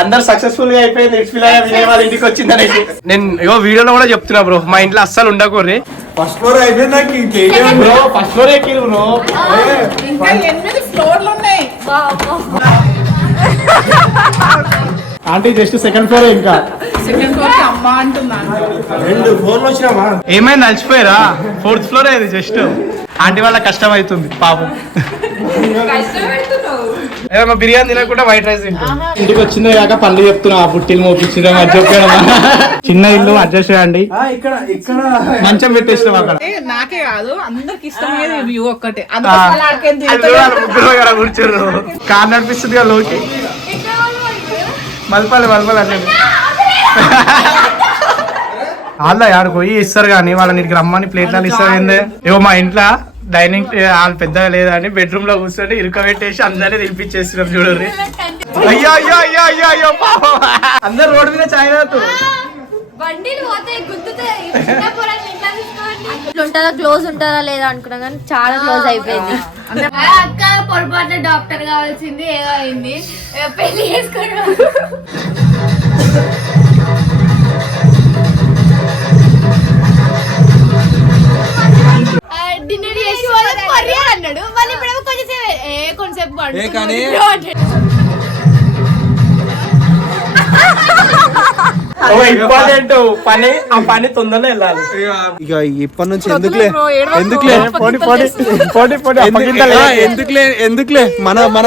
అందరు సక్సెస్ఫుల్ గా అయిపోయింది. వినయ్ వాళ్ళ ఇంటికి వచ్చింది అనేసి నేను వీడియోలో కూడా చెప్తున్నా బ్రో, మా ఇంట్లో అస్సలు ఉండకూడదు. ఫస్ట్ ఫ్లోర్ అయిపోయింది బ్రో, ఫస్ట్ ఫ్లోర్ ఎక్కి బ్రో, ఇంకా 8 ఫ్లోర్లు ఉన్నాయి. ఆంటీ జస్ట్ సెకండ్ ఫ్లోర్, ఇంకా సెకండ్ ఫ్లోర్ అమ్మ అంటున్నాను. 2 ఫ్లోర్లు వచ్చినామా? ఏమైంది అలసిపోయారా? 4th ఫ్లోర్ అది జస్ట్. ఆంటీ వాళ్ళ కష్టం అవుతుంది పాపం. ఏమో బిర్యానీ తినకుండా వైట్ రైస్ తింటాం. ఇంటికి వచ్చిందే కాక పనులు చెప్తున్నా, పుట్టిల్లు మోపించిన చెప్పాను. చిన్న ఇల్లు అడ్జస్ట్ చేయండి. ఇక్కడ మంచం పెట్టేసినాం అక్కడ. నాకే కాదు అందరికి ఇష్టమయ్యేది వ్యూ ఒక్కటే. కూర్చోరు కార్ నడిపిస్తుంది కదా లోకి. మలపాలి అంటే వాళ్ళ ఆడికి పోయి ఇస్తారు కానీ వాళ్ళ నీకు రమ్మని ప్లేట్లు ఇస్తారు. ఏందే ఏవో మా ఇంట్లో డైనింగ్ హాల్ పెద్దగా లేదా అని బెడ్రూమ్ లో కూర్చొని ఇరుకబెట్టేసి అందరినీ తినిపించేస్తున్నాం చూడండి. అయ్యో అయ్యో అయ్యో అయ్యో అయ్యో పాపం, అందరు రోడ్డు మీద చాయ్ తాగుతారు. క్లోజ్ ఉంటుందా లేదా అనుకున్నా కానీ చాలా క్లోజ్ అయిపోయింది. అక్క పొరపాటున డాక్టర్ కావాల్సింది ఏదో అయింది, పెళ్లి చేసుకోవడం. డిన్నర్ చేసి అన్నాడు, మళ్ళీ ఇప్పుడు కొంచెంసేపు ఇంపార్టెంట్ పని, ఆ పని తొందరగా వెళ్ళాలి. ఇక ఇప్పటి నుంచి ఎందుకులే మన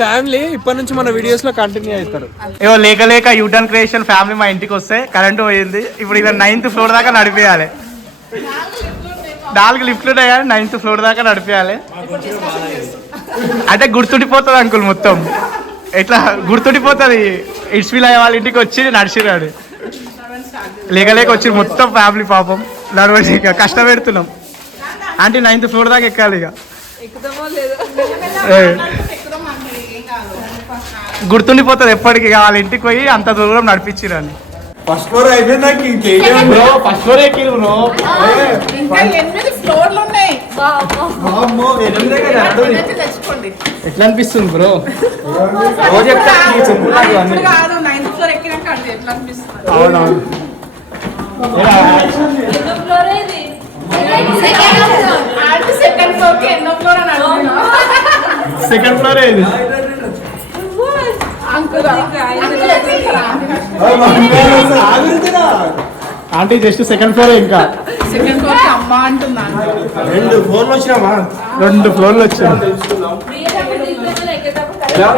ఫ్యామిలీ ఇప్పటి నుంచి మన వీడియోస్ లో కంటిన్యూ అవుతారు. ఏవో లేక యూటర్న్ క్రియేషన్ ఫ్యామిలీ మా ఇంటికి వస్తే కరెంట్ పోయింది. ఇప్పుడు ఇలా 9th ఫ్లోర్ దాకా నడిపేయాలి. 4 లిఫ్ట్లు ఉన్నాయి కానీ 9th ఫ్లోర్ దాకా నడిపేయాలి. అంటే గుర్తుండిపోతుంది అంకుల్, మొత్తం ఎట్లా గుర్తుండిపోతుంది. ఇడ్స్విల్ అయ్యే వాళ్ళ ఇంటికి వచ్చి నడిచిరాడు, లేక వచ్చి మొత్తం ఫ్యామిలీ పాపం దాని వచ్చి ఇక కష్టం పెడుతున్నాం. అంటే 9th ఫ్లోర్ దాకా ఎక్కాలి. ఇక గుర్తుండిపోతుంది ఎప్పటికీ. వాళ్ళ ఇంటికి పోయి అంత దూరం నడిపించిరని. ఫస్ట్ ఫ్లోర్ అయిపోయింది బ్రో, ఫస్ట్ ఫ్లోర్ ఎక్కి బ్రో, ఇంకా 8 ఫ్లోర్లు ఉన్నాయి. ఎట్లా అనిపిస్తుంది బ్రో? రోజు కాదు 9th ఫ్లోర్ ఎక్కినాక ఎట్లా అనిపిస్తుంది? అవునవును. సెకండ్ ఫ్లోర్ కి ఎన్నో ఫ్లోర్ అని అడుగుతున్నా. సెకండ్ ఫ్లోర్ ఏది? ఆంటీ జస్ట్ సెకండ్ ఫ్లోర్, ఇంకా సెకండ్ ఫ్లోర్ కి అమ్మ అంటున్నాను. 2 ఫ్లోర్లు వచ్చినామా? 2 ఫ్లోర్లు వచ్చాను.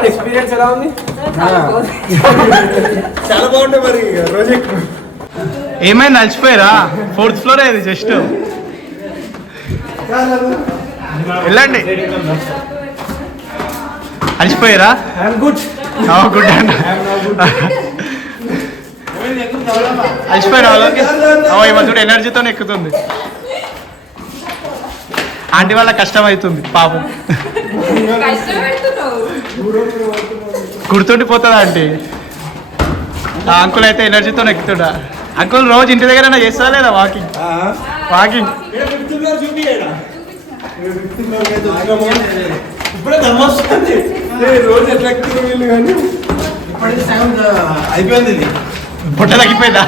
ఎక్స్పీరియన్స్ ఎలా ఉంది? చాలా బాగుంటుంది. మరి రోజు ఏమైంది అలసిపోయారా? 4th ఫ్లోర్ ఏది జస్ట్. వెళ్ళండి. అలసిపోయారా? గుడ్ గుడ్ అండి. అలసిపోయిన వాళ్ళకి ఈ మధ్య ఎనర్జీతో ఎక్కుతుంది. ఆంటీ వాళ్ళ కష్టం అవుతుంది పాపం. గుర్తుండిపోతుందా ఆంటీ? అంకుల్ అయితే ఎనర్జీతో ఎక్కుతుండా. అంకుల్ రోజు ఇంటి దగ్గర చేస్తా లేదా వాకింగ్? ఇప్పుడే దమ్మొస్తుంది. రోజు ఎట్లా ఎక్కుతున్నారు వీళ్ళు కానీ అయిపోయింది. ఇది బుట్ట తగ్గిపోయిందా?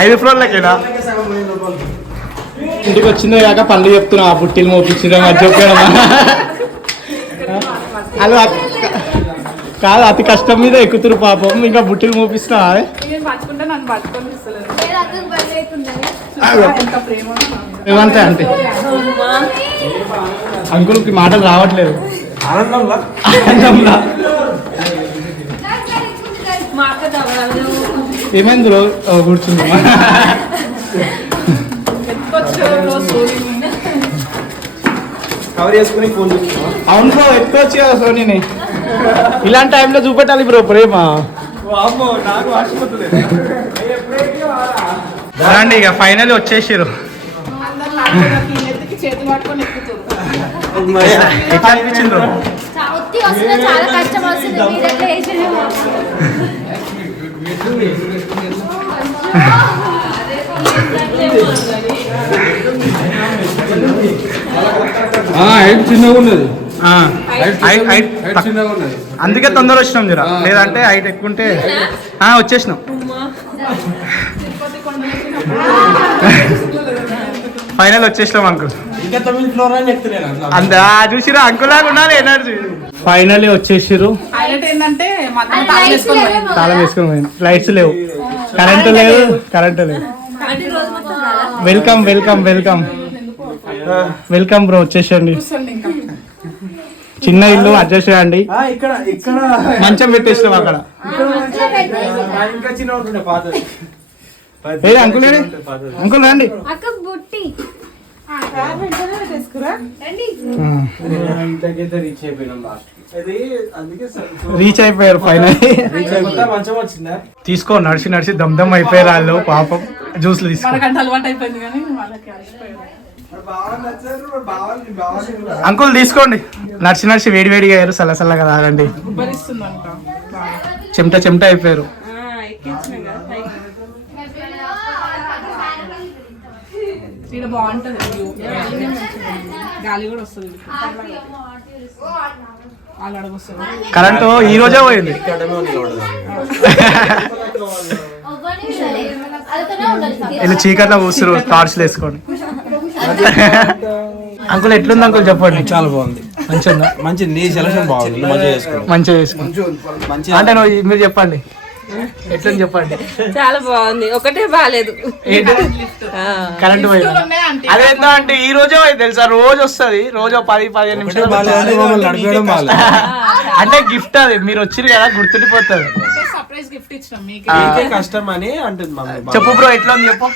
5 ఫ్లోర్లకేనా? ఇంటికి వచ్చిందే కాక పనులు చెప్తున్నా, పుట్టిల్లు మోపించిన చెప్పాను. అలా కాదు, అతి కష్టం మీద ఎక్కుతురు పాపం. ఇంకా బుట్టిలు మోపిస్తున్నా. ఏమంటే అంటే అంకుల్కి మాటలు రావట్లేదు. ఆనందంలా ఏమైంది కూర్చుంది. కవర్ చేసుకుని ఫోన్ చూస్తున్నాం. అవును బ్రో, ఎత్తుకోవచ్చు కదా సోనీని. ఇలాంటి టైంలో చూపెట్టాలి బ్రో ప్రేమ. రండి ఇక ఫైనల్ వచ్చేసారు. ఎట్లా అనిపించింది బ్రో? చాలా కష్టం వస్తుంది. హైట్ చిన్నగా ఉన్నది హైట్ చిన్నగా ఉన్నది. అందుకే తొందర వచ్చినాం జరా, లేదంటే హైట్ ఎక్కువ ఉంటే వచ్చేసినాం. ఫైనల్ వచ్చేసినాం అంకుల్. ఇంకా 9th ఫ్లోర్ అని చెప్తున్నాను. అందా చూసిరా అంకుల్ ఉండాలి ఎనర్జీ. ఫైనల్లీ వచ్చేసిరు. హైలైట్ ఏంటంటే మొత్తం తాళం వేసుకొని పోయింది. తాళం వేసుకొని పోయింది. లైట్స్ లేవు, కరెంటు లేదు. Welcome welcome welcome welcome bro, వచ్చేసండి. చిన్న ఇల్లు అడ్జస్ట్ చేయండి. ఇక్కడ ఇక్కడ మంచం పెట్టేసినాం అక్కడ. ఇంకా చిన్న ఉంటుండే పాతది. ఏ అంకుల్ అంకుల్ రండి. అక్క బుట్టి రీచ్ అయిపోయారు ఫైనల్. మంచం వచ్చిందా? తీసుకో, నడిచి నడిచి దమ్ దమ్ అయిపోయారు వాళ్ళు పాపం. జ్యూస్లు తీసుకో. మనకంటే అలవాటు అయిపోయింది కానీ వాళ్ళకి అలసిపోయారు. అంకుల్ తీసుకోండి. నడిచి నడిచి వేడి వేడిగా అయ్యారు, చల్లగా తాగండి. ఉబ్బరిస్తుందంట చెమట చెమట అయిపోయారు. ఇక్కడ బాగుంటది గాలి కూడా వస్తుంది. వాళ్ళు అడగొస్తుంది. కరెంటు ఈ రోజే పోయింది. వీళ్ళు చీకట్లో కూర్చురు టార్చ్లు వేసుకొని. అంకుల్ ఎట్లుంది అంకుల్ చెప్పండి. చాలా బాగుంది. మంచిగా మంచిది. నీ సెలక్షన్ బాగుంది. మంచిగా చేసుకోండి. అంటే మీరు చెప్పండి ఎట్లని చెప్పండి. చాలా బాగుంది, ఒకటే బాగాలేదు. కరెంట్ పోయింది. అదేందో అంటే ఈ రోజే పోయింది తెలుసా. రోజు వస్తుంది, రోజు 10-15 నిమిషాలు. అంటే గిఫ్ట్ అది, మీరు వచ్చిరు కదా గుర్తుండిపోతుంది. సర్ప్రైజ్ గిఫ్ట్ ఇచ్చినాం మీకు. కష్టం అని అంటుంది మమ్మీ. చెప్పు బ్రో ఎట్లా ఉంది చెప్పు.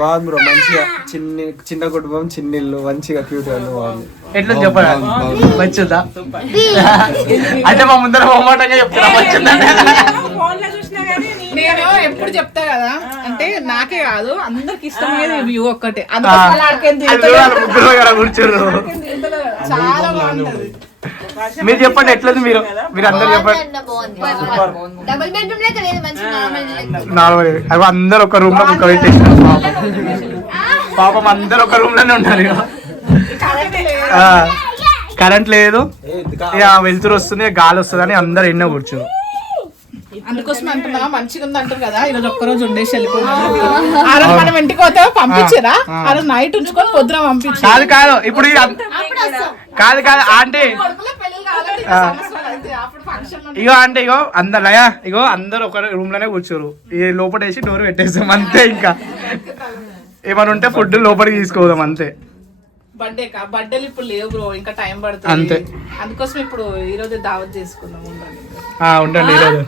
బాగుంది బ్రో, మంచిగా చిన్న కుటుంబం, చిన్న ఇల్లు, మంచిగా క్యూట్ గా బాగుంది. ఎట్లా చెప్పాలి మంచిదా? అంటే మా ముందర మొహమాటంగా చెప్తున్నా మంచిదా. నేను ఎప్పుడు చెప్తా కదా, అంటే నాకే కాదు అందరికి ఇష్టమయ్యేది వ్యూ ఒక్కటే. కూర్చోరు. చాలా బాగుంటది. మీరు చెప్పండి ఎట్లుంది. మీరు అందరు చెప్పండి. డబుల్ బెడ్రూమ్ లెక్క లేదు, మంచి నార్మల్. అవి అందరు ఒక రూమ్ లో ఒక పెట్టేసారు. పాపం అందరు ఒక రూమ్ లోనే ఉన్నారు. కరెంట్ లేదు, ఇక వెళ్తురు వస్తుంది, గాలి వస్తుంది అని అందరు ఎన్నో కూర్చోరు. అందుకోసం అంటున్నా మంచిగా ఉంది అంటారు కదా. ఈరోజు ఒక్కరోజు ఉండేసి వెళ్ళిపోయినా. ఆ రోజు మనం ఇంటికి పోతే పంపించరా, ఆ రోజు నైట్ ఉంచుకొని పొద్దున పంపించారు. కాదు కాదు ఇప్పుడు కాదు కాదు అంటే ఇగో అంటే ఇగో అందరయా ఇగో అందరు ఒక రూమ్ లోనే కూర్చోరు. ఈ లోపల వేసి డోర్ పెట్టేస్తాం అంతే. ఇంకా ఏమైనా ఉంటే ఫుడ్ లోపలికి తీసుకోదాం అంతే. బర్త్డేలు ఇప్పుడు లేవు బ్రో, ఇంకా టైం పడుతుంది అంతే. అందుకోసం ఇప్పుడు ఈ రోజు దావత్ చేసుకుందాం. ఉండండి ఈరోజు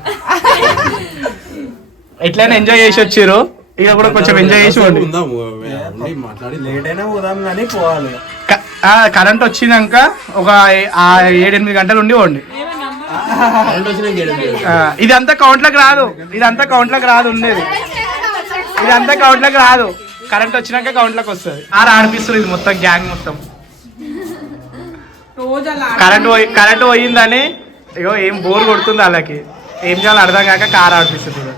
ఎట్లయినా ఎంజాయ్ చేసి వచ్చారు. ఇక కూడా కొంచెం ఎంజాయ్ చేసి లేట్ అయినా పోదాం కానీ పోవాలి. కరెంట్ వచ్చినాక ఒక 7-8 గంటలు ఉండి పోండి. ఇదంతా కౌంట్లకు రాదు, ఇదంతా కౌంట్లకు రాదు ఉండేది. ఇదంతా కౌంట్లకు రాదు, కరెంట్ వచ్చినాక కౌంట్లకు వస్తుంది. ఆడిపిస్తారు ఇది మొత్తం గ్యాంగ్ మొత్తం. కరెంట్ పోయిందని ఇగో ఏం బోర్ కొడుతుంది వాళ్ళకి, ఏం చేయాలో అర్థం కాక కార్ ఆడిపిస్తుంది.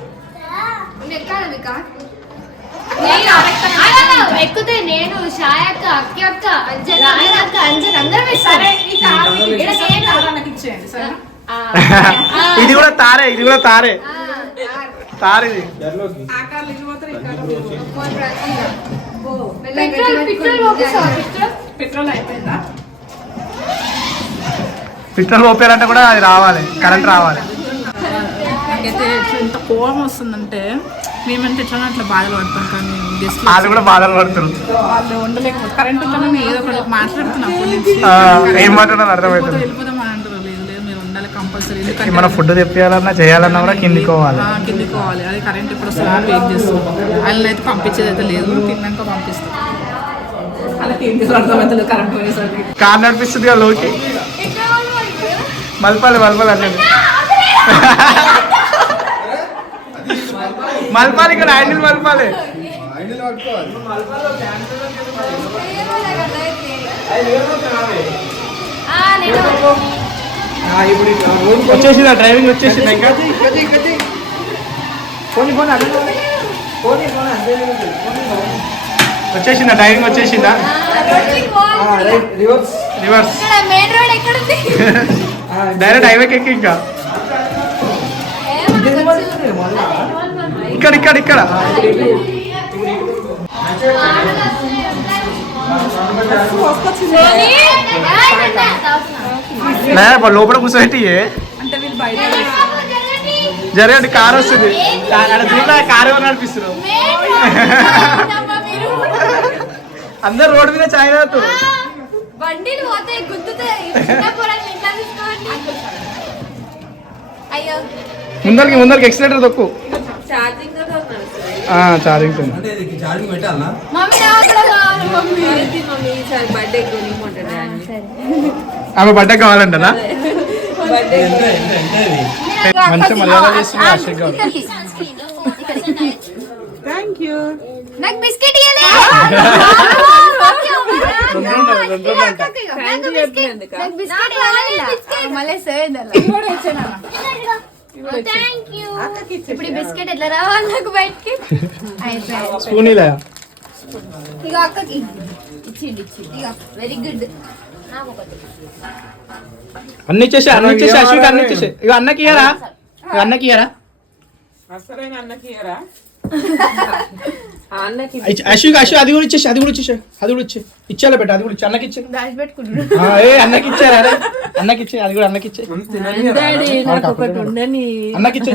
ఎక్కుతే నేను షాయక్క, అక్క అక్క, అంజలి అక్క, అంజలి అందరం ఇది కూడా తారే, ఇది కూడా తారే తారేది. పిట్రోల్ పోయారంటే కూడా అది రావాలి, కరెంట్ రావాలి. నాకైతే ఎంత కోపం వస్తుందంటే మేమంటే ఎట్లా అట్లా బాధలు పడతాం, కానీ గెస్ట్ వాళ్ళు కూడా బాధలు పడుతున్నారు. వాళ్ళు ఉండలేకపోతే కరెంట్ ఉంటుందని ఏదో ఒకటి మాట్లాడుతున్నాం. ఏం మాట్లాడాలి అర్థమవుతుంది. వెళ్ళిపోదాం అని అంటారు. లేదు లేదు మీరు ఉండాలి కంపల్సరీ. ఎందుకంటే మన ఫుడ్ తెప్పియాలన్నా చేయాలన్నా కూడా కిందికోవాలి. కిందికోవాలి. అది కరెంట్ ఇప్పుడు వస్తుంది వెయిట్ చేస్తాం. వాళ్ళని అయితే పంపించేది అయితే లేదు, తిన్నాక పంపిస్తాం. అలా కిందికి అర్థమవుతుంది కరెంట్ పోయేసరికి. కార్ నడిపిస్తుంది కదా లోకి. మలపాలి అంటే మలపాలి, ఇక్కడ హ్యాండిల్ మలపాలి. వచ్చేసిందా డ్రైవింగ్ వచ్చేసిందా? ఇంకా వచ్చేసిందా డైనింగ్ వచ్చేసిందా రివర్స్ రివర్స్ మెయిన్ రోడ్ ఎక్కడుంది? డైరెక్ట్ హైవేకి ఎక్కి ఇంకా ఇక్కడ ఇక్కడ ఇక్కడ లోపల కూర్చోబెట్టి అంటే వీళ్ళు బయట జరగండి కారు వస్తుంది కారు ఎవరు నడిపిస్తారు అందరు రోడ్డు మీద చాయ్ తాగుతారు బండిలు పోతాయి గుద్దుతాయి చిన్న పొరలు ఇంట్లో తీసుకోండి. అయ్యో ముందరికి ఎక్సిలేటర్ తొక్కు ఛార్జింగ్ ఛార్జింగ్ అంటే ఇది ఛార్జింగ్ పెట్టాలనా? మమ్మీ నాకు కూడా కావాలి మమ్మీ. మమ్మీ ఈసారి బర్త్డే కొనికుంటాడు ఆమె బర్త్డే కావాలంటనా బర్త్డే ఎంత ఎంత ఎంత ఇది? మంచి మర్యాద చేస్తున్నా అశోక్ గారు థ్యాంక్ యూ. నాకు బిస్కెట్ ఇయ్యలే. నాకు బిస్కెట్ ఇవ్వాలి. మళ్ళీ సేమ్ అలా. Thank you. ఇప్పుడు ఈ బిస్కెట్ ఎట్లా రావాలి నాకు బయటికి? అయిపోయింది. స్పూన్ ఇలా ఇక అక్కకి ఇచ్చిండి ఇక వెరీ గుడ్. నాకు ఒకటి అన్ని ఇచ్చేసి అశ్విక్ అన్ని ఇచ్చేసి ఇక అన్నకి ఇయ్యరా అన్నకి ఇయ్యరా అసలైన అన్నకి ఇయ్యరా? అన్నకి అశ్విక్ అది కూడా ఇచ్చేసి అది కూడా ఇచ్చే ఇచ్చేలా పెట్ట అది కూడా ఇచ్చే అన్నకి ఇచ్చే అన్నకి ఇచ్చారా అన్నకి ఇచ్చే అది కూడా అన్నకి ఇచ్చే నాకు ఒకటి ఉండని అన్నకి ఇచ్చే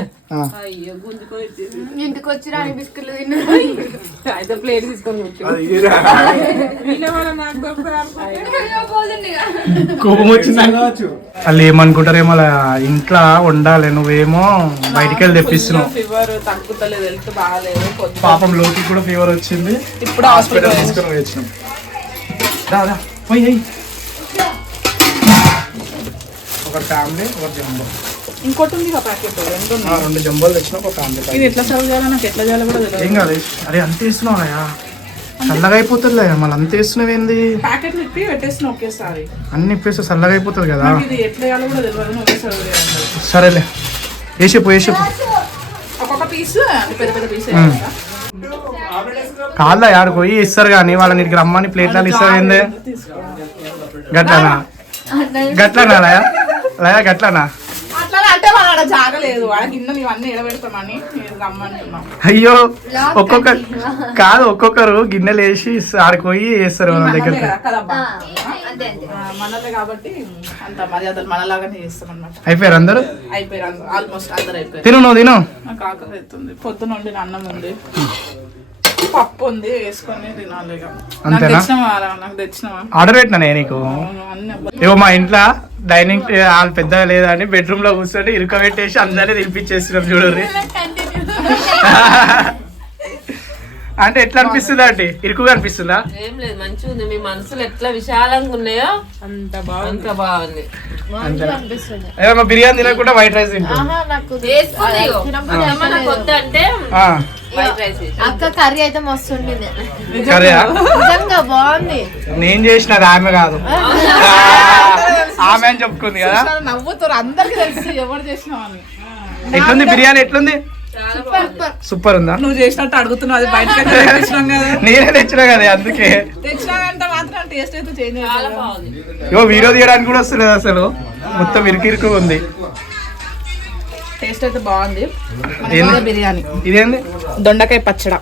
అయ్యో గుంజుకొని ఇంటికి వచ్చి రాని బిస్కెట్లు తిన్నా. అయితే ప్లేట్ తీసుకొని కూర్చో కోపం వచ్చిందా వాళ్ళు ఏమనుకుంటారేమో అలా ఇంట్లో ఉండాలి నువ్వేమో బయటికి వెళ్ళి తెప్పిస్తున్నావు ఫీవర్ తగ్గుతలేదు, హెల్త్ బాగాలేదు. పాపం లోకి కూడా ఫీవర్ వచ్చింది ఇప్పుడు హాస్పిటల్ తీసుకుని వచ్చినాం పోయి ఒక ఫ్యామిలీ ఒక జంబో ఇంకోటి ఉంది ప్యాకెట్ రెండు జంబోలు తెచ్చిన ఒక ఫ్యామిలీ ఇది ఎట్లా సర్వ్ చేయాలో నాకు ఎట్లా చేయాలో కూడా తెలియదు. ఏం కాదు అరే అంత వేస్తున్నావుయా చల్లగా అయిపోతుందిలే మళ్ళీ అంత వేస్తున్నావేంది ప్యాకెట్ ఇప్పి పెట్టేసిన ఒకేసారి. అన్ని ఇప్పేస్తే చల్లగా అయిపోతుంది కదా నాకు ఇది ఎట్లా చేయాలో కూడా తెలియదు. ఒకే సర్వ్ చేయాలి. సరేలే వేసేపు ఒక్కొక్క పీస్ పెద్ద పెద్ద పీస్ కాళ్ళ ఆడికి పోయి ఇస్తారు కానీ వాళ్ళని ఇక్కడికి రమ్మని ప్లేట్లలో ఇస్తారు ఏంది గట్లనా గట్లనా లయా గట్లనా అట్లా అంటే వాళ్ళ జాగలేదు. వాళ్ళ గిన్నె ఇవన్నీ ఎడబెడతామని రమ్మంటున్నాం. అయ్యో ఒక్కొక్కరు గిన్నెలు వేసి ఆడికి పోయి వేస్తారు మన దగ్గర కదబ్బా మనలే కాబట్టి అంత మర్యాదలు మనలాగానే చేస్తాం అన్నమాట. అయిపోయారు అందరు అయిపోయారు ఆల్మోస్ట్ అందరు అయిపోయారు. తిను నువ్వు తిను నాకు ఆకలి అవుతుంది. పొద్దున వండిన అన్నం ఉంది, పప్పు ఉంది, వేసుకొని తినాలి. నాకు తెచ్చినవా ఆర్డర్ పెట్టినా నేను నీకు అన్ని ఏవో మా ఇంట్లో డైనింగ్ హాల్ పెద్దగా లేదని బెడ్రూమ్ లో కూర్చొని ఇరుకబెట్టేసి అందరినీ తినిపించేస్తున్నాం చూడండి అంటే ఎట్లా అనిపిస్తుందా అంటే ఇరుకుగా అనిపిస్తుందా ఏం లేదు మంచిగా ఉంది. మీ మనసులు ఎట్లా విశాలంగా ఉన్నాయో అంత బాగుంది. ఏమో బిర్యానీ తినకుండా వైట్ రైస్ తింటాం కొద్ది అంటే వైట్ రైస్ అక్క కర్రీ అయితే మస్తు ఉండింది సరే నిజంగా బాగుంది. నేను చేసినది ఆమె కాదు ఆమె అని చెప్పుకుంది కదా నవ్వుతారు. అందరికి తెలుసు ఎవరు చేసినావని. ఎట్లుంది బిర్యానీ ఎట్లుంది సూపర్ ఉందా నువ్వు చేసినట్టు అడుగుతున్నావు. అది బయటకి తెచ్చినాం కదా. నేనే తెచ్చినా కదా అందుకే తెచ్చినాకంటే మాత్రం టేస్ట్ అయితే చేంజ్ అవుతుంది. ఇగో వీడియో తీయడానికి కూడా వస్తలేదు అసలు మొత్తం ఇరుకు ఉంది. టేస్ట్ అయితే బాగుంది. ఏంది? బిర్యానీ ఇదేంది దొండకాయ పచ్చడ.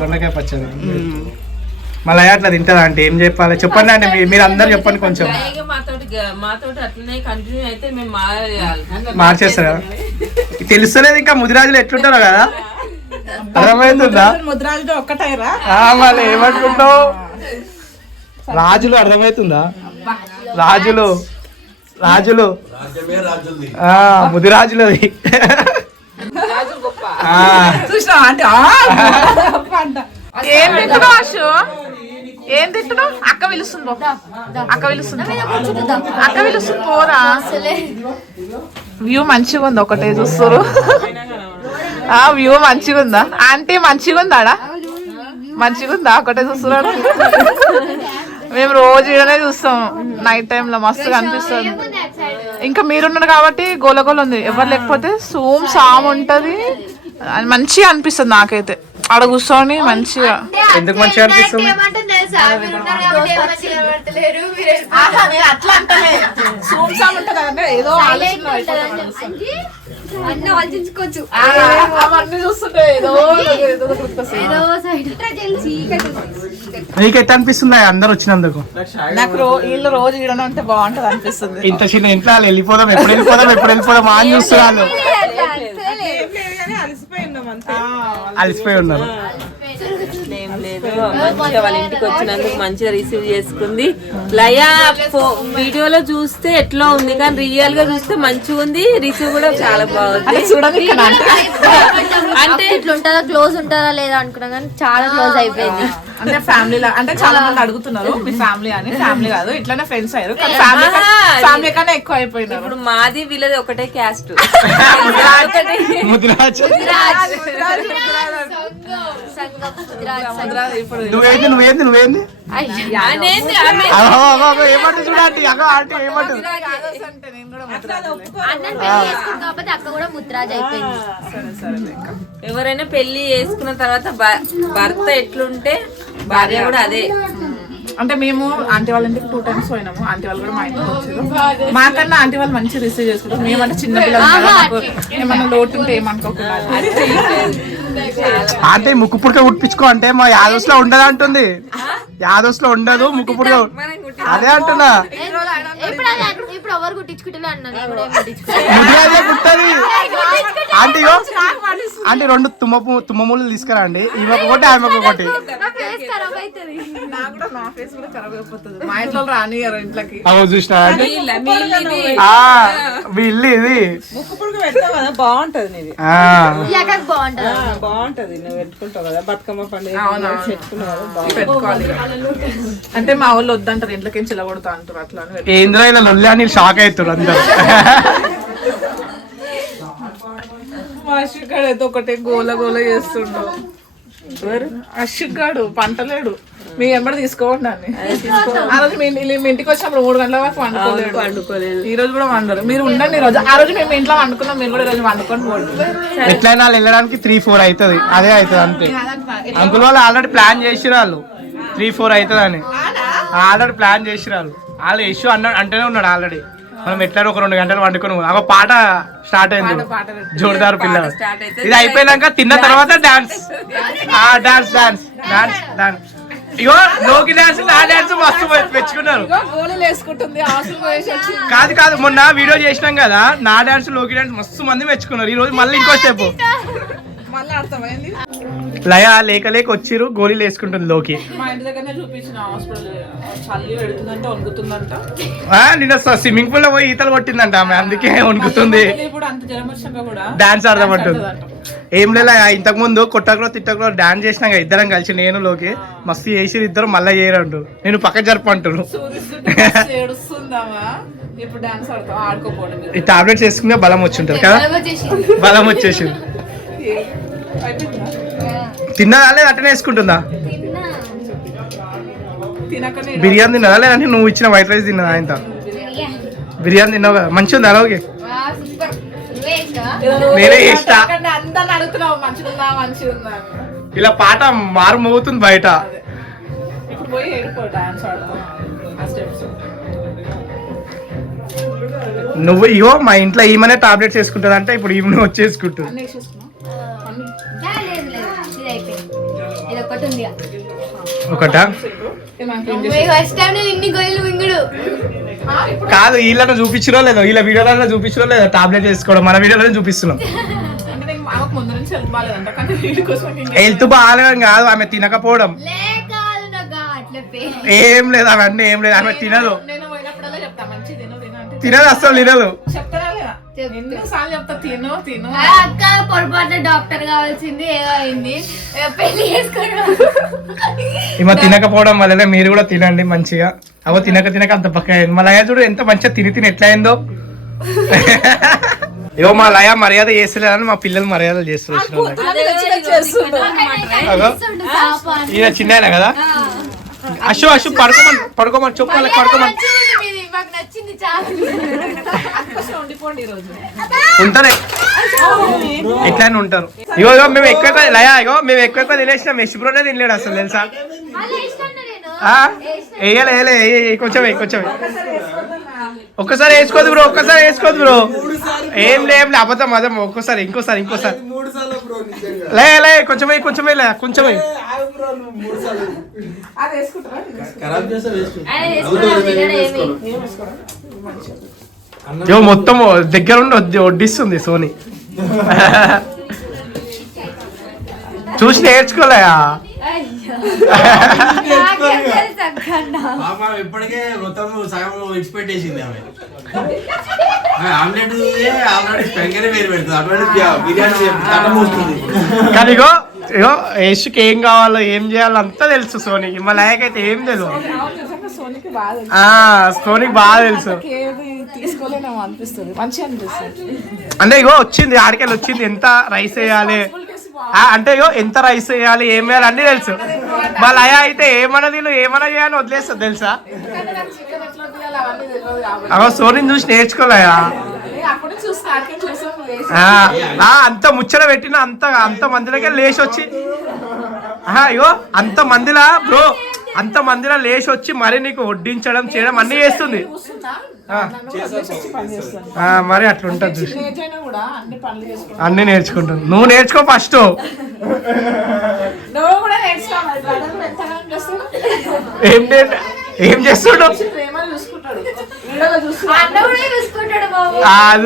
దొండకాయ పచ్చడి మళ్ళీ అట్లా తింటారా అంటే ఏం చెప్పాలి చెప్పండి అంటే మీరు అందరు చెప్పండి కొంచెం మాతోటి అట్లనే కంటిన్యూ అయితే మేము మార్చేస్తారా తెలుస్తలేదు ఇంకా ముదిరాజులు ఎట్లుంటారో కదా అర్థమవుతుందా ముద్రాజు ఒక్కటైరా మళ్ళీ ఏమనుకుంటావు రాజులు అర్థమవుతుందా రాజులు రాజులు ముదిరాజులు చూసినా అంటే ఏం తింటున్నావు అశు? ఏం తింటున్నావు? అక్క పిలుస్తుంది అక్క పిలుస్తుంది పోరా. వ్యూ మంచిగా ఉంది. ఒకటే చూస్తారు. వ్యూ మంచిగా ఉందా ఆంటీ? మంచిగా ఉందాడా? మంచిగా ఉందా? ఒకటే చూస్తున్నాడు. మేము రోజు ఇడనే చూస్తాం నైట్ టైమ్ లో మస్తుగా అనిపిస్తుంది. ఇంకా మీరున్నారు కాబట్టి గోలగోల ఉంది. ఎవరు లేకపోతే సామ్ ఉంటది మంచిగా అనిపిస్తుంది నాకైతే. ఆడ కూర్చొని మంచిగా ఎందుకు మంచిగా అనిపిస్తుంది? ఏమంటుంది తెలుసా? మీరు ఉన్నారు కాబట్టి ఏం మంచిగా కనబడతలేరు. అట్లా అంటే ఏదో అన్నీ ఆలోచించుకోవచ్చు. అవన్నీ చూస్తుంటే ఏదో ఏదో సైడ్ నీకు ఎట్లా అనిపిస్తుంది అందరు వచ్చినందుకు? నాకు వీళ్ళు రోజు ఇడన ఉంటే బాగుంటది అనిపిస్తుంది. ఇంత చిన్న ఇంట్లో వాళ్ళు వెళ్ళిపోదాం, ఎప్పుడు వెళ్ళిపోదాం అని చూస్తున్నాను. అలసిపోయి ఉన్నారు. ఏం లేదు, మంచిగా వాళ్ళ ఇంటికి వచ్చినందుకు మంచిగా రిసీవ్ చేసుకుంది. లయ వీడియోలో చూస్తే ఎట్లా ఉంది, కానీ రియల్ గా చూస్తే మంచిగా ఉంది. రిసీవ్ కూడా చాలా బాగుంది. చూడడానికి అంటే ఇట్లా ఉంటుందా, క్లోజ్ ఉంటుందా లేదా అనుకున్నా కానీ చాలా క్లోజ్ అయిపోయింది. అంటే ఫ్యామిలీ అంటే చాలా మంది అడుగుతున్నారు మీ ఫ్యామిలీ అని. ఫ్యామిలీ కాదు, ఇట్లానే ఫ్రెండ్స్ అయ్యారు. ఫ్యామిలీ కన్నా ఎక్కువ అయిపోయినారు. ఇప్పుడు మాది వీళ్ళది ఒకటే క్యాస్ట్. ముదిరాజ్ ఇప్పుడు నువ్వేంది ఏమంటే చూడండి ఆంటీ ఏమంటుంది? కాబట్టి అక్క కూడా ముద్రాజ్ అయిపోయింది. ఎవరైనా పెళ్లి చేసుకున్న తర్వాత భర్త ఎట్లుంటే భార్య కూడా అదే. అంటే మేము ఆంటీ వాళ్ళ ఇంటికి 2 times పోయినాము. ఆంటీ వాళ్ళు కూడా మా ఇంటికి వచ్చారు. మాకన్నా ఆంటీ వాళ్ళు మంచి రిసీవ్ చేసుకుంటారు. మేమంటే చిన్న పిల్లలు ఏమన్నా లోటు ఉంటే ఏమనుకోకుండా. అంటే ముక్కు పుడక ఉడిపించుకో అంటే మా యాదవ్స్ లో ఉండదు అంటుంది. యాదవ్స్ లో ఉండదు ముక్కు పుడక. అదే అంటున్నా. ఇప్పుడు ఎవరు కుట్టించుకుంటే అన్నాను. ముదిరాజే పుట్టది ఆంటీ 2 తుమ్మములు తీసుకురా అండి. ఈమె ఒకటి ఆమె ఒకటి. నా ఫేస్ కూడా ఖరాబ్ అయిపోతుంది. మా ఇంట్లో రానియరు ఇంట్లోకి. చూసినా వీళ్ళు ఇది ముక్కు పుడుకు పెడతావు కదా, బాగుంటది నీది. బాగుంటది నువ్వు పెట్టుకుంటావు కదా, బతుకమ్మ పండుగ పెట్టుకోవాలి. అంటే మా వాళ్ళు వద్దంటారు, ఇంట్లోకి చిల్లగొడతా అంటారు. అట్లా ఏంద్రా ఇలా లొల్లి అని షాక్ అవుతారు అందరు. అశుక్ గాడు అయితే ఒకటే గోల చేస్తుంటావు. అశుక్ పంటలేడు. మీ ఎంబడి తీసుకోండి. ఆ రోజు మీ ఇంటికి వచ్చినప్పుడు 3 గంటల వరకు వండుకోలేదు. ఈ రోజు కూడా వండరు. మీరు ఉండండి. ఈ రోజు ఆ రోజు మేము ఇంట్లో వండుకున్నాం. మీరు కూడా ఈ రోజు వండుకొని పోండి. ఎట్లయినా వెళ్ళడానికి 3-4 అవుతుంది. అదే అవుతుంది అంతే. అంకుల్ వాళ్ళు ఆల్రెడీ ప్లాన్ చేసిరు. వాళ్ళు 3-4 అవుతుంది అని ఆల్రెడీ ప్లాన్ చేసిరు. వాళ్ళు ఇష్యూ అంటేనే ఉన్నాడు ఆల్రెడీ. మనం ఎట్లా ఒక 2 గంటలు వండుకొని ఒక పాట స్టార్ట్ అయింది. జోరుదారు పిల్లలు. ఇది అయిపోయినాక తిన్న తర్వాత dance dance dance dance dance. ఇగో లోకి డాన్స్ నా డాన్స్ మస్తు మెచ్చుకున్నారు. కాదు మొన్న వీడియో చేసినాం కదా, నా డాన్స్ లోకి డాన్స్ మస్తు మంది మెచ్చుకున్నారు. ఈ రోజు మళ్ళీ ఇంకో స్టెప్. లయ లేక వచ్చిర్రు. గోళీలు వేసుకుంటుంది లోకి. మా ఇంటి దగ్గరనే చూపించిన హాస్పిటల్. చల్లి పెడుతుందంటే వణుకుతుందంట. నిన్న స్విమ్మింగ్ పూల్ లో పోయి ఈతలు కొట్టిందంట ఆమె, అందుకే వణుకుతుంది. డాన్స్ ఆడదామంటుంది. ఏం లేదా ఇంతకు ముందు కొట్టకులో తిట్టకులో డాన్స్ చేసినాక ఇద్దరం కలిసి నేను లోకి మస్తు చేసి ఇద్దరు మళ్ళీ చేయరంటు. నేను పక్క జరపంటున్నాను. ఈ టాబ్లెట్స్ వేసుకునే బలం వచ్చింటారు కదా, బలం వచ్చేసింది. తిన్నదా లేదా అట్టనే వేసుకుంటుందా? బిర్యానీ తిన్నదా లేదంటే నువ్వు ఇచ్చిన వైట్ రైస్ తిన్నదా? ఆయన బిర్యానీ తిన్నావు కదా, మంచిగా ఉంది. అలాగే నేనే ఇష్టా. ఇలా పాట మారు మోగుతుంది బయట. నువ్వు ఇగో మా ఇంట్లో ఈమెనే టాబ్లెట్స్ వేసుకుంటుంది అంటే ఇప్పుడు ఈమె వచ్చేసుకుంటుంది. ఒకటా కాదు, వీళ్ళని చూపించరో లేదో, వీళ్ళ వీడియోలో చూపించరో లేదో టాబ్లెట్ వేసుకోవడం. మన వీడియోలో చూపిస్తున్నాం. హెల్త్ బాగాలేదని కాదు, ఆమె తినకపోవడం. ఏం లేదు అవన్నీ ఏం లేదు. ఆమె తినదు అస్సలు తినదు. అక్క పొరపాటు డాక్టర్ కావాల్సింది ఏదో అయింది. పెళ్లి చేసుకోవడం ఈమె తినకపోవడం వల్లనే మీరు కూడా తినండి మంచిగా. అవో తినక అంత పక్క అయింది. మా లయ చూడు ఎంత మంచిగా తిని ఎట్లా అయిందో. ఏవో మా లయ మర్యాద చేస్తలేదని మా పిల్లలు మర్యాదలు చేస్తున్నారు. ఈయన చిన్న కదా. అశు పడుకోమని చెప్పాలి. పడుకోమని మాకు నచ్చింది చాలా. వండిపోండి ఈరోజు. ఉంటారు ఎట్లా ఉంటారు. ఇగో మేము ఎక్కువ లయా ఇగో మేము ఎక్కువ తినేసిన మెష్ బ్రోనే తినలేడు అసలు తెలుసా. వేయలే కొంచెం కొంచెం ఒక్కసారి వేసుకోదు బ్రో, ఒక్కసారి వేసుకోదు బ్రో. ఏం లేదు అబద్ధం అదం. ఒక్కసారి ఇంకోసారి లే కొంచెం కొంచెం కొంచెం మొత్తం దగ్గర ఉండి వడ్డిస్తుంది సోని. చూసి నేర్చుకోలేయా. ఇప్పటికే మొత్తం సగం విడిచిపెట్టేసింది ఆమె. ఆమ్లెట్ ఆల్రెడీ పెంకనే వేరు పెడుతుంది, అటువంటి బిర్యానీ మోస్తుంది. కానీ ఇగో యశ్కి ఏం కావాలో ఏం చేయాలో అంతా తెలుసు సోనికి. మా లయకైతే ఏం తెలియదు. సోనికి బాగా తెలుసు. తీసుకోలేమో అనిపిస్తుంది, మంచిగా అనిపిస్తుంది. అంటే ఇగో వచ్చింది ఆడికెళ్ళి వచ్చింది ఎంత రైస్ వేయాలి అంటే ఇగో ఎంత రైస్ వేయాలి ఏం వేయాలి అన్నీ తెలుసు. మా లయ అయితే ఏమన్నా చేయాలని వదిలేస్తుంది తెలుసా. అగో సోనిని చూసి నేర్చుకోలేయా. అంత ముచ్చట పెట్టిన అంత మందిలోకి లేచి వచ్చి ఇగో అంత మందిలా బ్రో, అంత మందిలో లేచి వచ్చి మరి నీకు వడ్డించడం చేయడం అన్ని చేస్తుంది. మరి అట్లుంటది అన్ని నేర్చుకుంటాను. నువ్వు నేర్చుకో ఫస్ట్. ఏం చేస్తుంటావు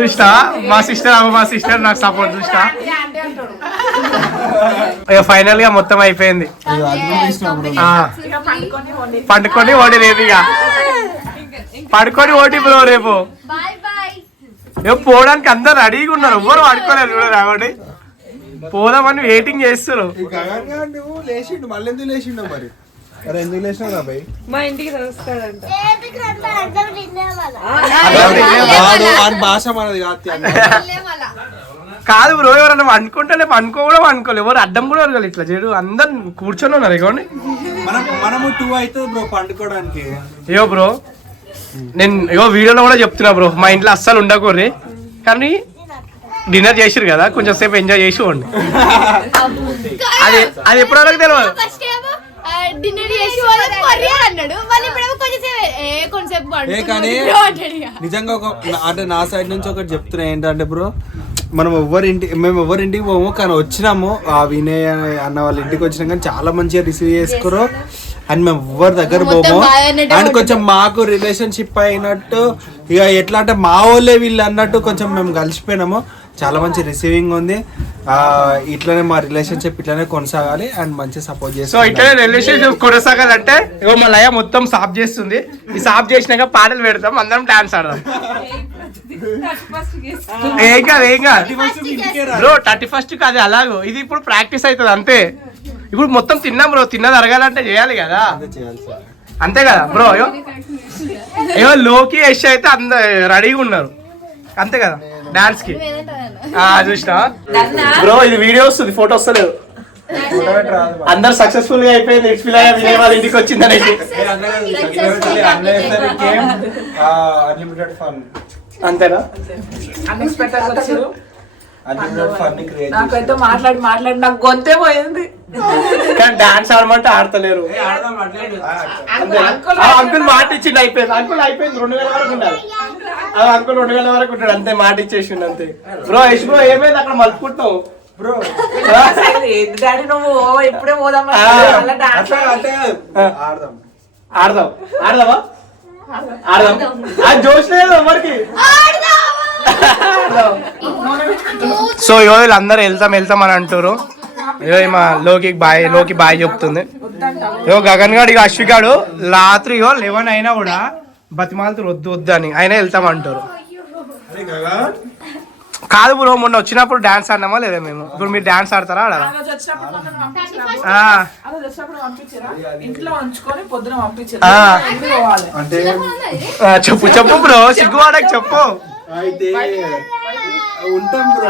చూస్తా. మా సిస్టర్ నాకు సపోర్ట్ చూస్తా. ఫైనల్ గా మొత్తం అయిపోయింది. పండుకొని ఓడి రేపు ఇక పడుకొని ఓటి బ్రో రేపు పోవడానికి అందరు రెడీగా ఉన్నారు. ఎవ్వరు పడుకోలేరు చూడ రావండి. పోదామని వెయిటింగ్ చేస్తారు. మళ్ళీ ఎందుకు లేచిండు మరి? ఎందుకు లేచినా బాయ్? మా ఇంటికి వస్తాడంట. భాష మనది కాదు బ్రో. ఎవరన్నా అనుకుంటే అనుకో కూడా అనుకోలేదు. ఎవరు అడ్డం కూడా ఎవరు ఇట్లా చేయడు. అందరు కూర్చొని ఉన్నారు. ఇవ్వండి మనము 2 అవుతుంది బ్రో పండుకోవడానికి. అయ్యో బ్రో నేను వీడియోలో కూడా చెప్తున్నా బ్రో, మా ఇంట్లో అస్సలు ఉండకూడదు. కానీ డిన్నర్ చేసిరు కదా, కొంచెం సేపు ఎంజాయ్ చేసి పోండి. అది ఎప్పటివరకు తెలియదు. నిజంగా అంటే నా సైడ్ నుంచి ఒకటి చెప్తున్నా ఏంటంటే బ్రో, మేము ఎవరింటికి పోము కానీ వచ్చినాము ఆ వినయ్ అన్న వాళ్ళ ఇంటికి వచ్చినాం కానీ చాలా మంచిగా రిసీవ్ చేసుకోరు. అండ్ మేము ఎవరి దగ్గర పోము. అండ్ కొంచెం మాకు రిలేషన్షిప్ అయినట్టు ఇక ఎట్లా అంటే మా వాళ్ళే వీళ్ళు అన్నట్టు కొంచెం మేము కలిసిపోయినాము. చాలా మంచి రిసీవింగ్ ఉంది. ఇట్లనే మా రిలేషన్షిప్ ఇట్లనే కొనసాగాలి అండ్ మంచి సపోర్ట్ చేస్తాం. సో ఇట్లనే రిలేషన్షిప్ కొనసాగాలంటే ఇగో మా లయ మొత్తం సాఫ్ చేస్తుంది. ఈ సాఫ్ చేసినాక పాటలు పెడతాం, అందరం డాన్స్ ఆడదాం. ఏం కాదు బ్రో. 31st కాదు అలాగో. ఇది ఇప్పుడు ప్రాక్టీస్ అవుతుంది అంతే. ఇప్పుడు మొత్తం తిన్నాం బ్రో, తిన్నది అరగాలంటే చేయాలి కదా, అంతే కదా బ్రో. ఏమో లోకి యశ్ అయితే అందరు రెడీగా ఉన్నారు అంతే కదా డాన్స్ కి. చూసినా బ్రో ఇది వీడియో వస్తుంది, ఫోటో వస్తలేదు. అందరు సక్సెస్ఫుల్ గా అయిపోయింది. వినయ్ వాళ్ళ ఇంటికి వచ్చిందని అంతేనా. అన్ఎక్స్పెక్టెడ్ వచ్చారు. నాకైతే మాట్లాడి నాకు గొంతే పోయింది. కానీ డాన్స్ ఆడమంటే ఆడతలేరు. అంకుల్ మాట ఇచ్చిండు అయిపోయింది. అంకుల్ అయిపోయింది 2000 వరకు ఉండాలి. అంకుల్ 2000 వరకు ఉంటాడు అంతే, మాట ఇచ్చేసిండు అంతే. బ్రో యశ్ బ్రో ఏమైంది అక్కడ మలుపుకుంటున్నావు బ్రో? డాడీ నువ్వు ఇప్పుడే పోదాం. ఆడదామా అది జోష్ లేదు ఎవరికి. సో వీళ్ళందరూ వెళ్తాం అని అంటారు. మా లోకి బాయ్ చెప్తుంది. గగన్ గాడు ఇక అశ్విగాడు రాత్రి 11 అయినా కూడా బతిమాలతో వద్దు అని ఆయన వెళ్తామంటారు. కాదు బ్రో మొన్న వచ్చినప్పుడు డాన్స్ ఆడినామా లేదా మేము? ఇప్పుడు మీరు డాన్స్ ఆడతారా ఆడరా? చెప్పు బ్రో, సిగ్గువాడకి చెప్పు. ఉంటాం బ్రో.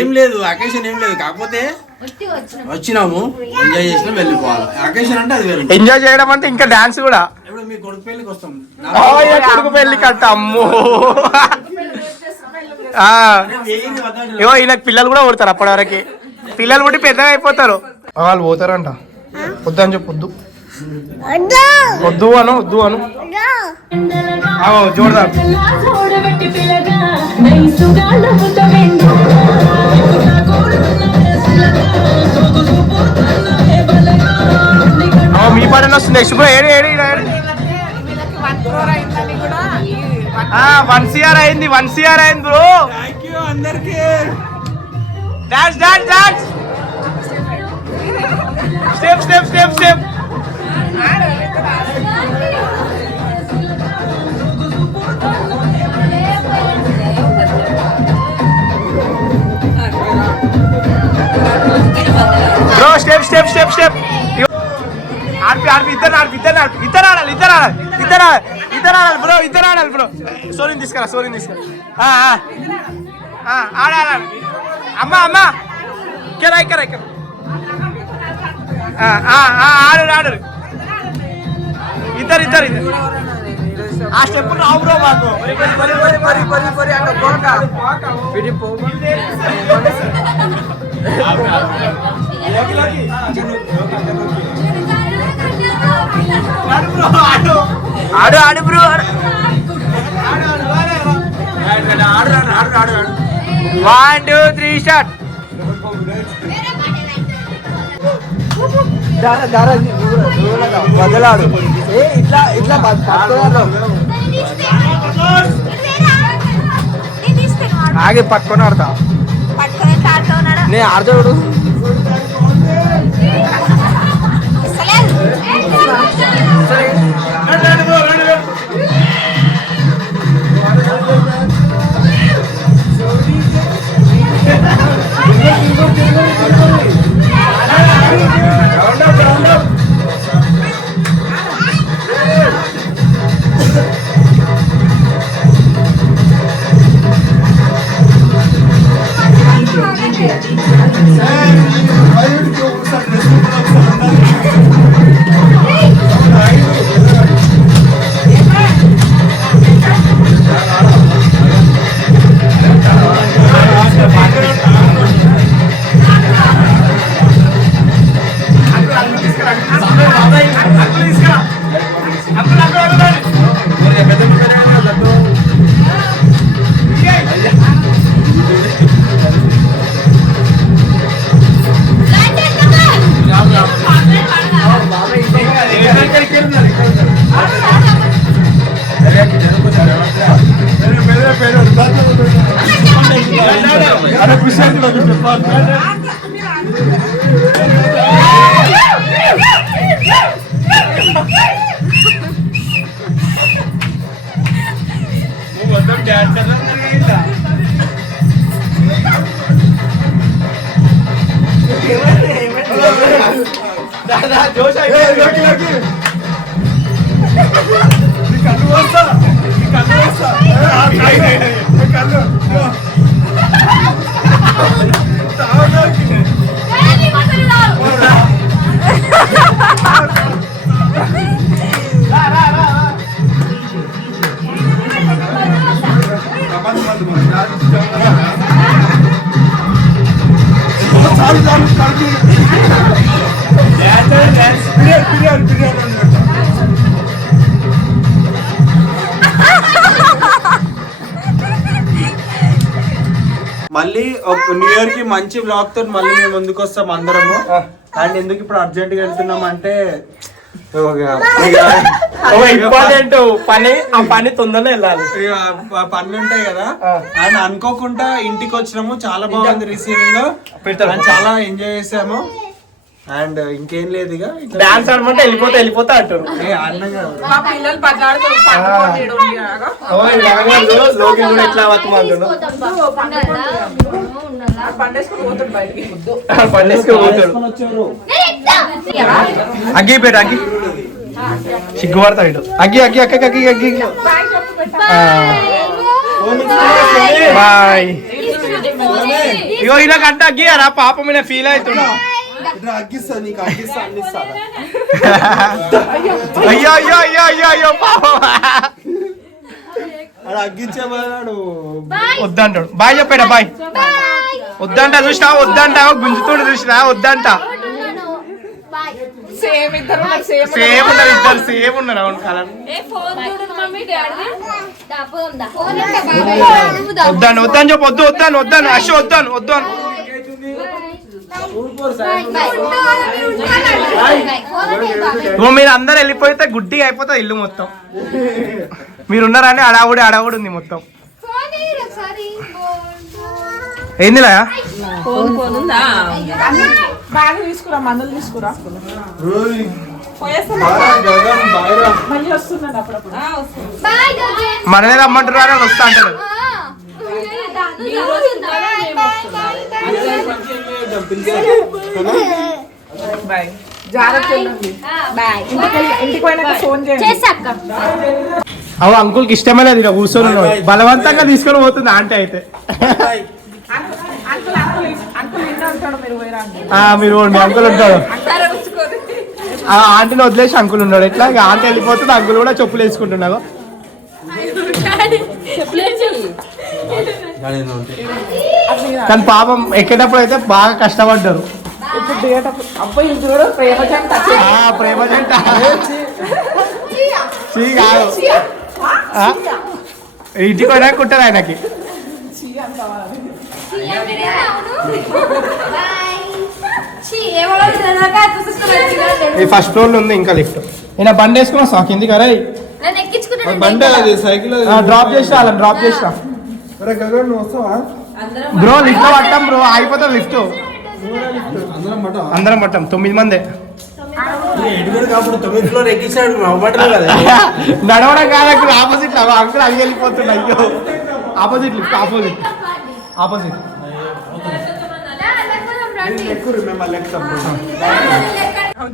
ఏం లేదు అకేషన్ ఏం లేదు. కాకపోతే వచ్చినాము ఎంజాయ్ చేసినాం వెళ్ళిపోవాలి. అకేషన్ అంటే అది వేరు. ఎంజాయ్ చేయడం అంటే ఇంకా డాన్స్ కూడా. ఇప్పుడు మీ కొడుకు పెళ్ళికి వస్తాం. కొడుకు పెళ్లి కట్ట అమ్మో. ఏవో ఈయనకు పిల్లలు కూడా పుడతారు అప్పటి వరకు. పిల్లలు పుట్టి పెద్దగా అయిపోతారు. వాళ్ళు పోతారంట. వద్దు అని చెప్పు. వద్దు అను చూడదా. మీ పాటలు వస్తుంది. నెక్స్ట్ బ్రో ఏడి 1 CR అయింది. 1 CR అయింది బ్రో. అందరికి డాన్స్ స్టెప్. Bro step. ఇద్దరు ఆడాలి బ్రో. సోనిని తీసుకురా. ఆడాలి. అమ్మా ఇక్కడ ఆడు. ఇద్దరు ఆ స్టెప్ రావు బ్రో మాకు. ఆడు బ్రో. 1 2 3 స్టార్ట్. బదలాడు ఇట్లా ఆగే పట్టుకొని ఆడతా. నేను ఆడతాడు. జోష్ మళ్ళీ న్యూ ఇయర్ కి మంచి బ్లాగ్ తో మళ్ళీ మేము ముందుకు వస్తాం అందరము. అండ్ ఎందుకు ఇప్పుడు అర్జెంట్ గా వెళ్తున్నాం అంటే ఇంపార్టెంట్ పని తొందరగా వెళ్ళాలి. పనులు ఉంటాయి కదా. అండ్ అనుకోకుండా ఇంటికి వచ్చినాము. చాలా బాగుంది రిసీవింగ్. చాలా ఎంజాయ్ చేసాము. అండ్ ఇంకేం లేదు ఇక డాన్స్ ఆడమంటే వెళ్ళిపోతా అంటారు. ఎట్లా అగ్గి పెట్ట అగ్గి సిగ్గుపడతాడు. అగ్గి అగ్గి అక్క అగ్గి అగ్గి బాయ్. ఇగో ఇలా గంట అగ్గియారా పాపం మీద ఫీల్ అవుతున్నా అగ్గిస్తా నీకు అగ్గిస్తా అందిస్తా అయ్యో అయ్యో అయ్యో అయ్యో అయ్యో పాపం అక్కడ అగ్గించేమన్నాడు వద్దంటాడు బాయ్ చెప్పాడా బాయ్ వద్దంట చూసినా వద్దంట గుంజుతోడు చూసినా వద్దంట సేమ్ ఇద్దరు ఉన్నారు, సేమ్ సేమ్ ఉన్నారు ఇద్దరు సేమ్ ఉన్నారు అవును కలర్ వద్దాను వద్దని చెప్పు వద్దు వద్దాను వద్దాను అశో వద్దాను వద్దాను మీరు అందరు వెళ్ళిపోతే గుడ్డిగా అయిపోతుంది ఇల్లు మొత్తం మీరున్నారని అడావుడి ఉంది మొత్తం ఏందిలా బ్యాగ్ తీసుకురా, మందులు తీసుకురా. మళ్ళీ వస్తున్నాను అప్పుడప్పుడు. మనమే రమ్మంటున్నారు అని వస్తా అంటారు బాయ్, జాగ్రత్త వెళ్ళండి. ఇంటికి పోయినాక ఫోన్ చేయండి. అవు అంకుల్కి ఇష్టమే లేదు ఇలా కూర్చొని ఉన్నాడు. బలవంతంగా తీసుకొని పోతుంది ఆంటీ అయితే అంకుల్ ఇంట్లో ఉంటాడు, మీరు పోయిరా అండి. మీరు మీ అంకుల్ ఉంటాడు ఆ ఆంటీని వదిలేసి అంకుల్ ఉన్నాడు ఎట్లా ఇక ఆంటీ వెళ్ళిపోతుంది అంకుల్ కూడా చెప్పులు వేసుకుంటున్నాడు కానీ పాపం ఎక్కేటప్పుడు అయితే బాగా కష్టపడ్డారు ఇప్పుడు దిగేటప్పుడు అబ్బాయి ఇది చూడు ప్రేమ జంట. ప్రేమ జంట చీ కాదు ఇంటికి పోయినాక ఉంటుంది ఆయనకి ఈ ఫస్ట్ ఫ్లోర్ ఉంది ఇంకా లిఫ్ట్ ఈయన బండి వేసుకున్నా సా కిందికి అరే బండి అది సైకిల్ డ్రాప్ చేసినా అలా డ్రాప్ చేసినా నువ్వు వస్తావా బ్రో లిఫ్ట్ లో పట్టాం బ్రో ఆగిపోతాం లిఫ్ట్ అందరం పట్టాం 9 మందే నడవడం కాదు ఆపోజిట్ అంకుల్ అవి వెళ్ళిపోతుండే అయ్యో ఆపోజిట్ లిఫ్ట్ ఆపోజిట్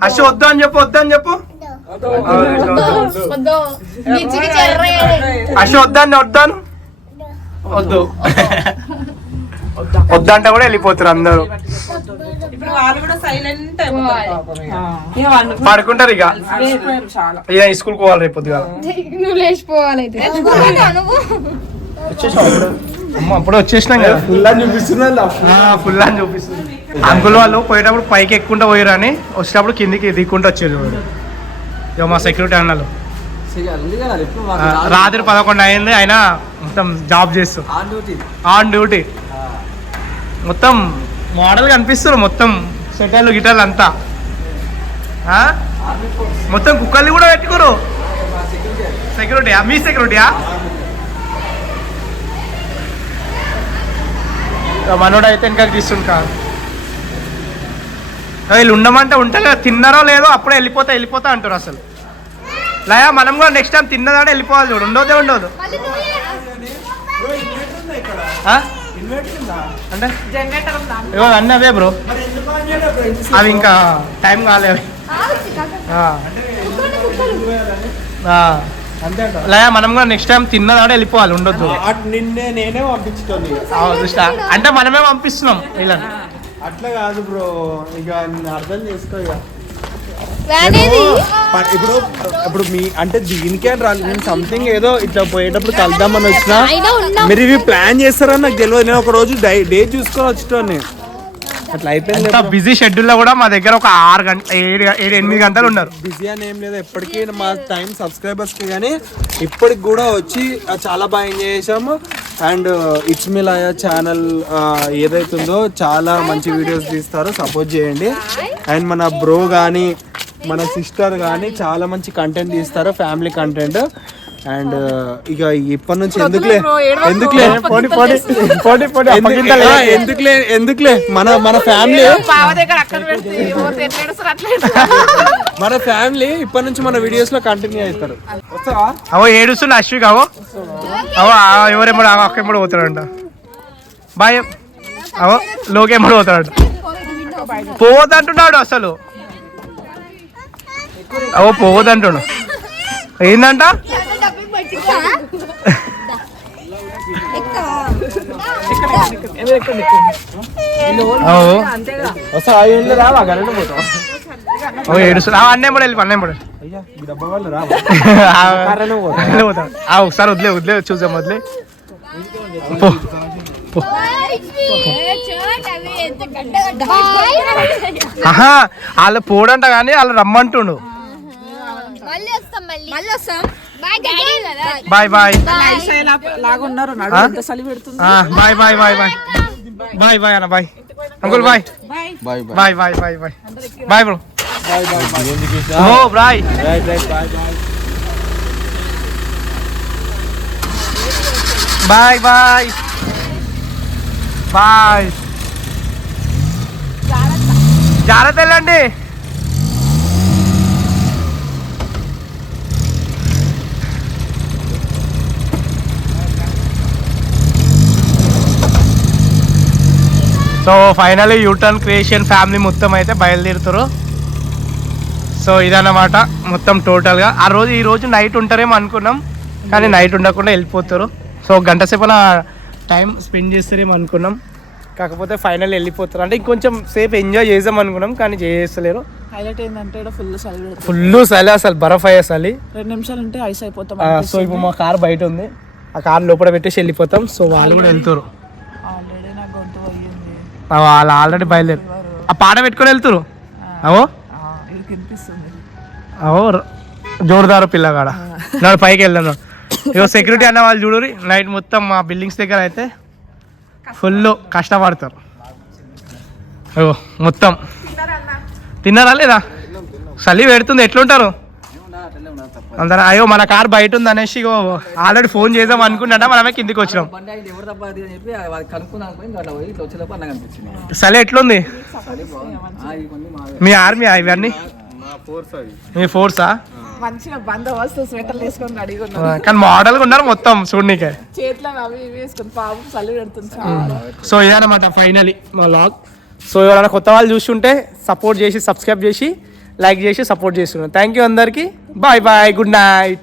అశో వద్దు అని చెప్పు అశో వద్దాను వద్దు వద్దంటే కూడా వెళ్ళిపోతారు అందరూ ఇప్పుడు వాళ్ళు కూడా సైలెంట్ పడుకుంటారు ఇక చాలా. ఇక స్కూల్కి పోవాలి రేపు పొద్దుగా నువ్వు లేచిపోవాలి అమ్మ అప్పుడు వచ్చేసినాం కదా ఫుల్ అని చూపిస్తున్నా ఫుల్ అని చూపిస్తుంది అంకుల్ వాళ్ళు పోయేటప్పుడు పైకి ఎక్కుంటా పోయారు అని వచ్చేటప్పుడు కిందికి దిక్కుంటూ వచ్చారు ఇక మా సెక్యూరిటీ అన్నలు రాత్రి 11 అయింది ఆయన మొత్తం జాబ్ చేస్తూ ఆన్ డ్యూటీ మొత్తం మోడల్ కనిపిస్తారు మొత్తం సెటర్లు గిటర్లు అంతా మొత్తం కుక్కర్లు కూడా పెట్టుకోరు సెక్యూరిటీయా మీ సెక్యూరిటీయా మనోడు అయితే ఇంకా తీసుకుంటా వీళ్ళు ఉండమంటే ఉంటారు కదా తిన్నారో లేదో అప్పుడే వెళ్ళిపోతా అంటారు అసలు లయా మనం కూడా నెక్స్ట్ టైం తిన్నదాడే వెళ్ళిపోవాలి చూడు ఉండదు అంటే జనరేటర్ ఉందా? ఇవో అన్నీ అవే బ్రో అవి ఇంకా టైం కాలేవి లయా మనం కూడా నెక్స్ట్ టైం తిన్నదాడే వెళ్ళిపోవాలి ఉండొద్దు నిన్నే నేనే పంపించుకోండి చూస్తా అంటే మనమే పంపిస్తున్నాం ఇలా అట్లా కాదు బ్రో ఇక అర్థం చేసుకో ఇక అనేది ఇప్పుడు మీ అంటే దీనికే రాలేదు నేను సంథింగ్ ఏదో ఇట్లా పోయేటప్పుడు కలుద్దామని వచ్చినా అయినా ఉన్నాం. మీరు ఇవి ప్లాన్ చేస్తారని నాకు తెలియదు నేను ఒక రోజు డే చూసుకొని వచ్చేటోని అట్లా అయిపోయింది బిజీ షెడ్యూల్ లో కూడా మా దగ్గర ఒక 8 గంటలు ఉన్నారు బిజీ అని ఏం లేదు ఎప్పటికీ మా టైం సబ్స్క్రైబర్స్ కి కానీ ఇప్పటికి కూడా వచ్చి చాలా బాగా ఎంజాయ్ చేసాము and it's me Laya channel ఏదైతుందో చాలా మంచి వీడియోస్ తీస్తారో సపోర్ట్ చేయండి అండ్ మన బ్రో కానీ మన సిస్టర్ కానీ చాలా మంచి కంటెంట్ తీస్తారు ఫ్యామిలీ కంటెంట్ అండ్ ఇక ఇప్పటి నుంచి ఎందుకులే మన ఫ్యామిలీ బావ దగ్గర అక్కడ పెడితే ఎవరు ఎట్లా ఏడుస్తారు అట్లా మన ఫ్యామిలీ ఇప్పటి నుంచి మన వీడియోస్ లో కంటిన్యూ అవుతారు వస్తావా అవో ఏడుస్తుంది అశ్విక్ అవో ఎవరెమ్మడు అక్కెమ్మడు పోతాడంట బాయ్ అవో లోకెమ్మడు పోతాడంట పోవద్దంటున్నాడు అసలు అవో పోవద్దంటున్నాడు ఏందంట వస్తా రావా కరెంట్ పోతాం ఏడుస్తు అన్నే పడేది అన్నే పడేది అయ్యా ఈ డబ్బా వాళ్ళు రా ఒకసారి వదిలే చూసాం వదిలే పో పో ఆహా వాళ్ళు పోడంట కానీ వాళ్ళు రమ్మంటుండు బాయ్ బాయ్ లాగా ఉన్నారు చలి పెడుతుంది bye bye bye bye bye bye అన్న bye uncle bye bye bye bye bye bye bye bro bye bye ఓ bye bye bye bye bye bye bye జాగ్రత్త వెళ్ళండి so finally U turn creation family మొత్తం అయితే బయలుదేరుతారు. సో ఇదన్నమాట మొత్తం టోటల్గా. ఈ రోజు నైట్ ఉంటారేమో అనుకున్నాం కానీ నైట్ ఉండకుండా వెళ్ళిపోతారు. సో గంట సేపన టైం స్పెండ్ చేస్తారేమో అనుకున్నాం, కాకపోతే ఫైనల్ వెళ్ళిపోతారు. అంటే ఇంకొంచెం సేపు ఎంజాయ్ చేద్దాం అనుకున్నాం కానీ చేస్తలేరు. హైలైట్ ఏంటంటే ఫుల్ చలి పెడుతుంది, ఫుల్ చలి, అసలు బరఫ్ అయ్యే చలి. 2 నిమిషాలు ఉంటే ఐస్ అయిపోతాం. సో ఇప్పుడు మా కార్ బయట ఉంది, ఆ కార్ లోపల పెట్టేసి వెళ్ళిపోతాం. సో వాళ్ళు కూడా వెళ్తారు, ఆల్రెడీ నాకు గొంతు పోయింది. వాళ్ళు ఆల్రెడీ బయలుదేరు ఆ పాట పెట్టుకొని వెళ్తారు. అవో వినిపిస్తుంది, అవో జోరుదారు పిల్లగాడ నాడు పైకి వెళ్దాను. ఇగో సెక్యూరిటీ అన్న వాళ్ళు చూడరు, నైట్ మొత్తం మా బిల్డింగ్స్ దగ్గర అయితే ఫుల్ కష్టపడతారు. అయ్యో మొత్తం తిన్నారా లేదా? చలి పెడుతుంది, ఎట్లుంటారు అందరూ? అయ్యో మన కార్ బయట ఉంది అనేసి ఇగో ఆల్రెడీ ఫోన్ చేద్దాం అనుకున్నట్ట, మనమే కిందికి వచ్చినాం. చలి ఎట్లుంది మీ ఆర్మీ ఇవన్నీ? మీ ఫోర్సా? మంచిగా బందోబస్తు స్వెటర్లు వేసుకొని రెడీగా ఉన్నాం. కానీ మోడల్గా ఉన్నారు మొత్తం చూడనీకే, చేతిలో అవి ఇవి వేసుకొని పాపం చలి పెడుతుంది. సో ఇదన్నమాట ఫైనలీ మా వ్లాగ్. సో ఎవరైనా కొత్త వాళ్ళు చూస్తుంటే సపోర్ట్ చేసి సబ్స్క్రైబ్ చేసి లైక్ చేసి సపోర్ట్ చేస్తున్నాను. థ్యాంక్ యూ అందరికీ. Bye bye, good night.